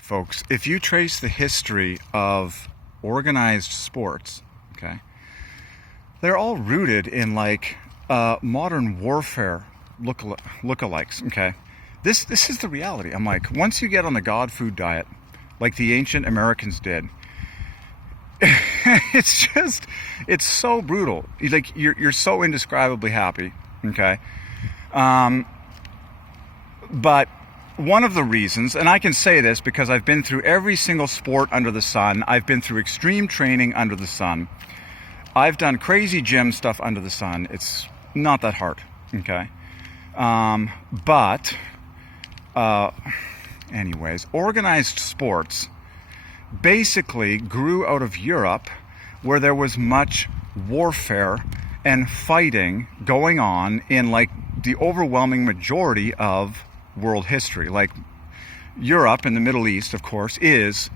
Folks, if you trace the history of organized sports, okay, they're all rooted in modern warfare lookalikes. Okay, this is the reality. I'm like, once you get on the God food diet, like the ancient Americans did, it's so brutal. You're so indescribably happy. Okay, but one of the reasons, and I can say this because I've been through every single sport under the sun. I've been through extreme training under the sun. I've done crazy gym stuff under the sun. It's not that hard, okay? Anyways, organized sports basically grew out of Europe, where there was much warfare and fighting going on in the overwhelming majority of world history. Europe and the Middle East, of course, is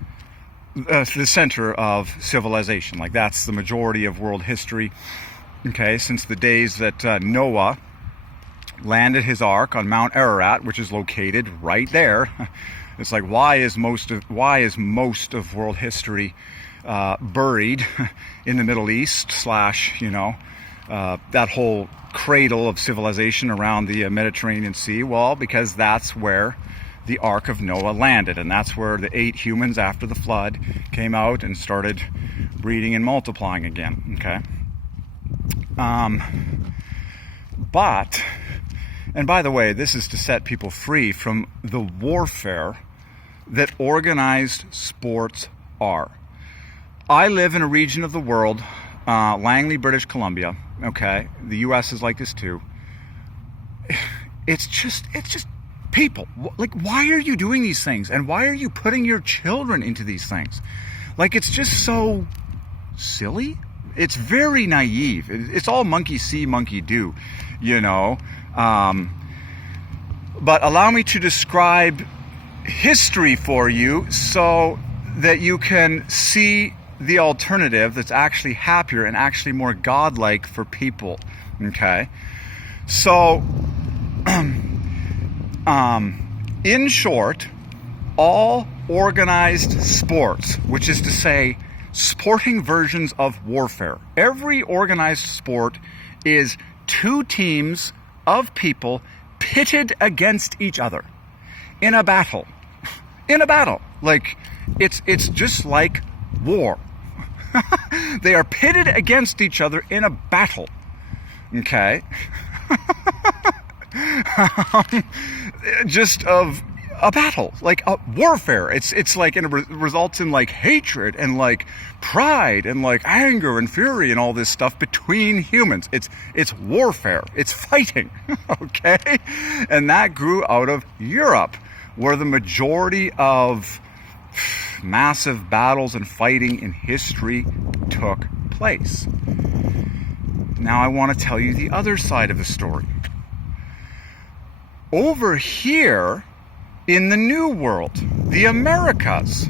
the center of civilization. That's the majority of world history, okay, since the days that Noah landed his ark on Mount Ararat, which is located right there. It's why is most of world history buried in the Middle East / that whole cradle of civilization around the Mediterranean Sea? Well, because that's where the Ark of Noah landed, and that's where the 8 humans after the flood came out and started breeding and multiplying again. Okay, and by the way, this is to set people free from the warfare that organized sports are. I live in a region of the world, Langley, British Columbia. Okay, the U.S. is like this too. It's just people. Why are you doing these things? And why are you putting your children into these things? It's just so silly. It's very naive. It's all monkey see, monkey do, But allow me to describe history for you so that you can see the alternative that's actually happier and actually more godlike for people. Okay, so in short, all organized sports, which is to say sporting versions of warfare, every organized sport is 2 teams of people pitted against each other in a battle. It's just like war. They are pitted against each other in a battle. Okay? Just of a battle, a warfare. And it results in hatred and pride and anger and fury and all this stuff between humans. It's warfare. It's fighting. Okay? And that grew out of Europe, where the majority of massive battles and fighting in history took place. Now I want to tell you the other side of the story. Over here in the New World, the Americas,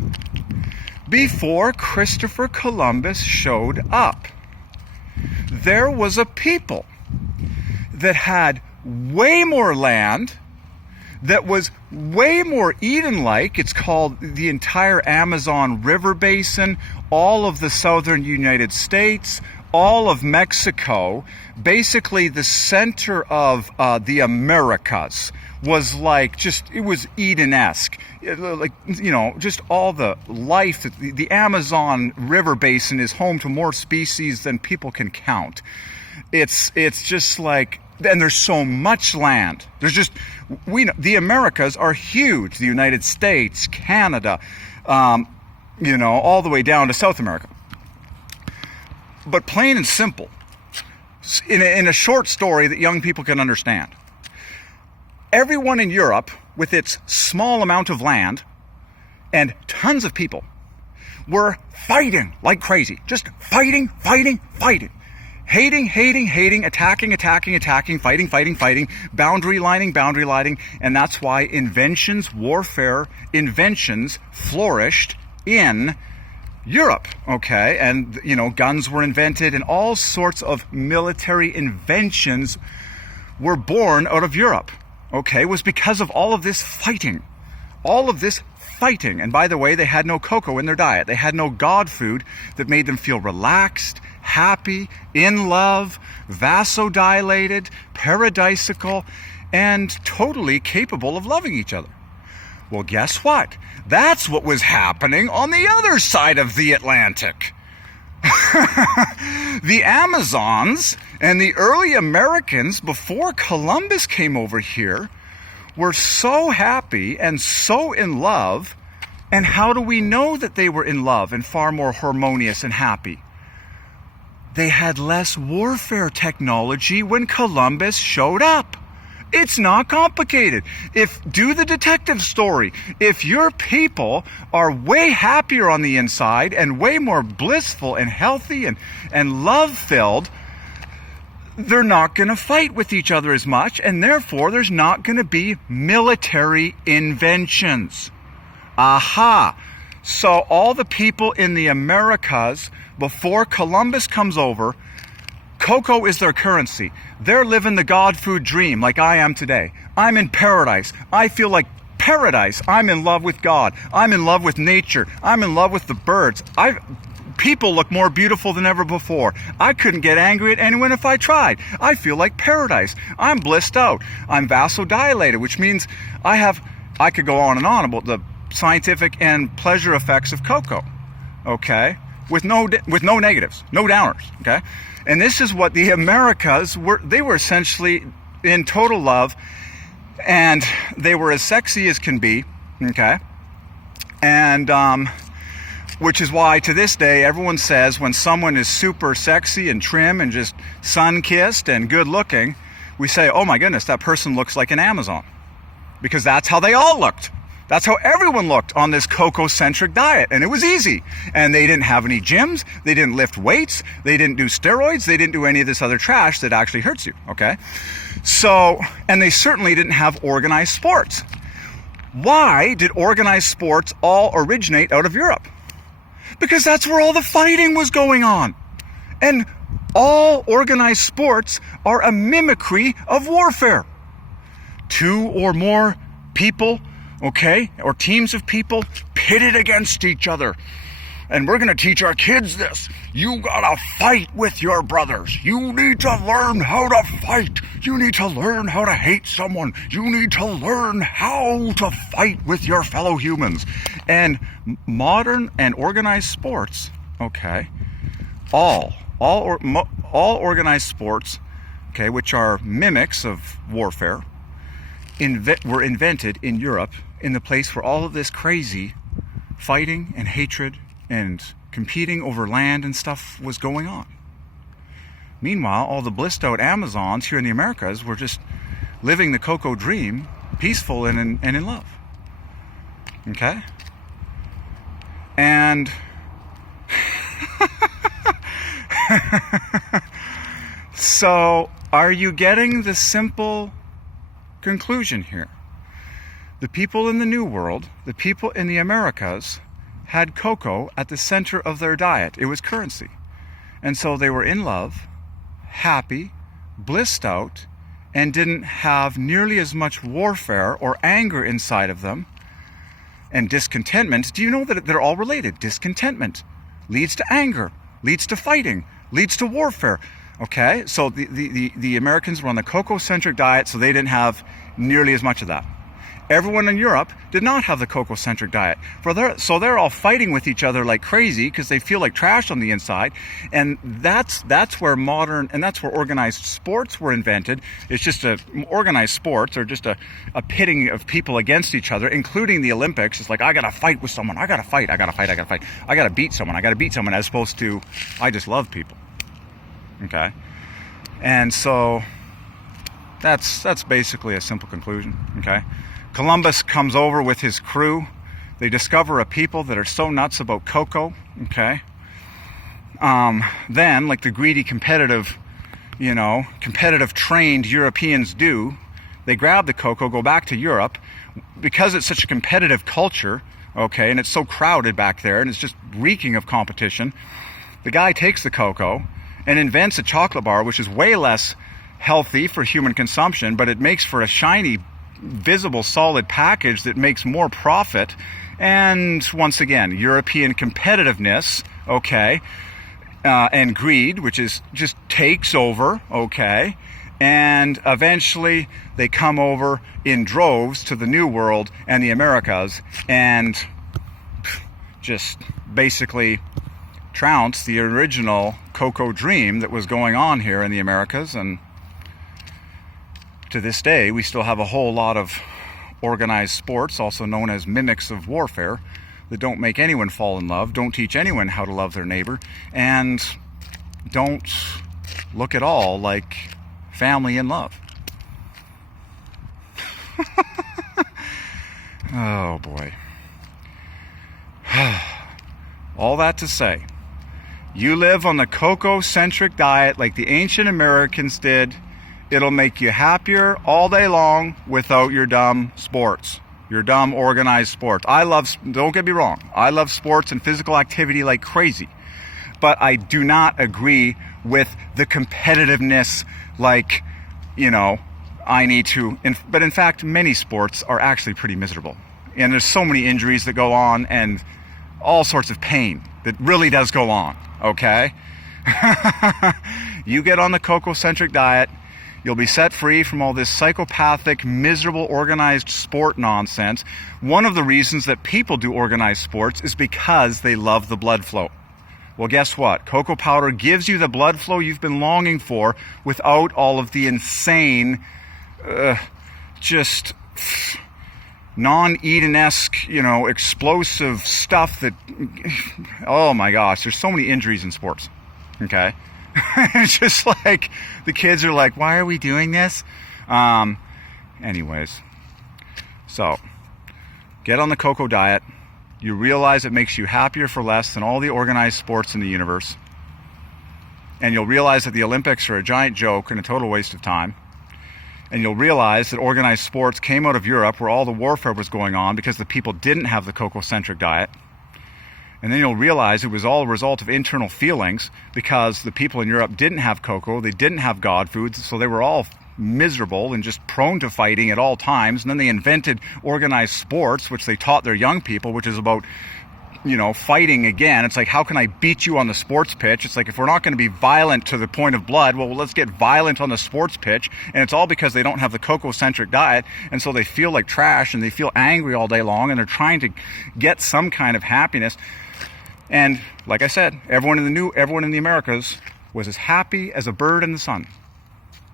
before Christopher Columbus showed up, there was a people that had way more land, that was way more Eden-like. It's called the entire Amazon River Basin, all of the southern United States, all of Mexico. Basically, the center of the Americas was it was Eden-esque. Just all the life. The Amazon River Basin is home to more species than people can count. It's just and there's so much land. The Americas are huge. The United States, Canada, all the way down to South America. But plain and simple, in a short story that young people can understand, everyone in Europe, with its small amount of land and tons of people, were fighting like crazy. Just fighting. Hating, attacking, fighting, boundary lining, and that's why warfare inventions flourished in Europe, okay? And, guns were invented and all sorts of military inventions were born out of Europe, okay? It was because of all of this fighting. All of this fighting. And by the way, they had no cocoa in their diet. They had no God food that made them feel relaxed, happy, in love, vasodilated, paradisical, and totally capable of loving each other. Well, guess what? That's what was happening on the other side of the Atlantic. The Amazons and the early Americans, before Columbus came over here, were so happy and so in love. And how do we know that they were in love and far more harmonious and happy? They had less warfare technology when Columbus showed up. It's not complicated. Do the detective story. If your people are way happier on the inside and way more blissful and healthy and love-filled, they're not going to fight with each other as much, and therefore there's not going to be military inventions. Aha! So all the people in the Americas, before Columbus comes over, cocoa is their currency. They're living the God food dream like I am today. I'm in paradise. I feel like paradise. I'm in love with God. I'm in love with nature. I'm in love with the birds. People look more beautiful than ever before. I couldn't get angry at anyone if I tried. I feel like paradise. I'm blissed out. I'm vasodilated, which means I could go on and on about the scientific and pleasure effects of cocoa. Okay? With no negatives, no downers. Okay? And this is what the Americas were. They were essentially in total love, and they were as sexy as can be. Okay? And which is why to this day everyone says when someone is super sexy and trim and just sun-kissed and good-looking, we say, oh my goodness, that person looks like an Amazon. Because that's how they all looked. That's how everyone looked on this cocoa-centric diet. And it was easy. And they didn't have any gyms. They didn't lift weights. They didn't do steroids. They didn't do any of this other trash that actually hurts you, okay? So, and they certainly didn't have organized sports. Why did organized sports all originate out of Europe? Because that's where all the fighting was going on. And all organized sports are a mimicry of warfare. Two or more people, okay, or teams of people pitted against each other. And we're going to teach our kids this. You gotta fight with your brothers. You need to learn how to fight. You need to learn how to hate someone. You need to learn how to fight with your fellow humans. And modern and organized sports, okay, all organized sports, okay, which are mimics of warfare, were invented in Europe in the place where all of this crazy fighting and hatred and competing over land and stuff was going on. Meanwhile, all the blissed out Amazons here in the Americas were just living the cocoa dream, peaceful and in love. Okay? And so, are you getting the simple conclusion here? The people in the New World, the people in the Americas, had cocoa at the center of their diet. It was currency. And so they were in love, happy, blissed out, and didn't have nearly as much warfare or anger inside of them. And discontentment, do you know that they're all related? Discontentment leads to anger, leads to fighting, leads to warfare. Okay, so the Americans were on the cocoa-centric diet, so they didn't have nearly as much of that. Everyone in Europe did not have the cocoa-centric diet. So they're all fighting with each other like crazy because they feel like trash on the inside. And that's where that's where organized sports were invented. It's just organized sports are just a pitting of people against each other, including the Olympics. It's like, I gotta fight with someone. I gotta fight. I gotta beat someone, as opposed to, I just love people. Okay? And so that's basically a simple conclusion. Okay? Columbus comes over with his crew. They discover a people that are so nuts about cocoa, okay? Then, like the greedy, competitive trained Europeans do, they grab the cocoa, go back to Europe. Because it's such a competitive culture, okay, and it's so crowded back there, and it's just reeking of competition, the guy takes the cocoa and invents a chocolate bar, which is way less healthy for human consumption, but it makes for a shiny, visible, solid package that makes more profit And once again, European competitiveness, okay, and greed, which is just takes over, okay, and eventually they come over in droves to the New World and the Americas and just basically trounce the original cocoa dream that was going on here in the Americas. And to this day, we still have a whole lot of organized sports, also known as mimics of warfare, that don't make anyone fall in love, don't teach anyone how to love their neighbor, and don't look at all like family and love. Oh boy. All that to say, you live on the cocoa-centric diet like the ancient Americans did. It'll make you happier all day long without your dumb sports, your dumb organized sports. Don't get me wrong, I love sports and physical activity like crazy, but I do not agree with the competitiveness like, I need to. But in fact, many sports are actually pretty miserable. And there's so many injuries that go on and all sorts of pain that really does go on, okay? You get on the cocoa-centric diet, you'll be set free from all this psychopathic, miserable, organized sport nonsense. One of the reasons that people do organized sports is because they love the blood flow. Well, guess what? Cocoa powder gives you the blood flow you've been longing for without all of the insane, just non-Eden-esque, explosive stuff that, oh my gosh, there's so many injuries in sports, okay? It's just like, the kids are like, why are we doing this? Anyways, so, get on the cocoa diet. You realize it makes you happier for less than all the organized sports in the universe. And you'll realize that the Olympics are a giant joke and a total waste of time. And you'll realize that organized sports came out of Europe where all the warfare was going on because the people didn't have the cocoa-centric diet. And then you'll realize it was all a result of internal feelings because the people in Europe didn't have cocoa, they didn't have God foods, so they were all miserable and just prone to fighting at all times. And then they invented organized sports, which they taught their young people, which is about, fighting again. It's like, how can I beat you on the sports pitch? It's like, if we're not going to be violent to the point of blood, well, let's get violent on the sports pitch. And it's all because they don't have the cocoa-centric diet, and so they feel like trash and they feel angry all day long, and they're trying to get some kind of happiness. And like I said, everyone in the Americas was as happy as a bird in the sun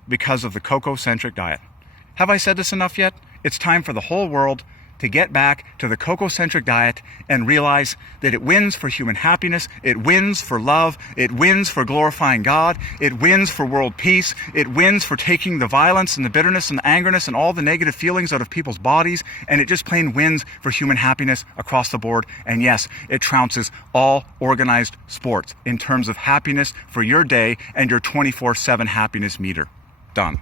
because of the cocoa-centric diet. Have I said this enough yet? It's time for the whole world to get back to the cocoa-centric diet and realize that it wins for human happiness, it wins for love, it wins for glorifying God, it wins for world peace, it wins for taking the violence and the bitterness and the angerness and all the negative feelings out of people's bodies, and it just plain wins for human happiness across the board. And yes, it trounces all organized sports in terms of happiness for your day and your 24/7 happiness meter. Done.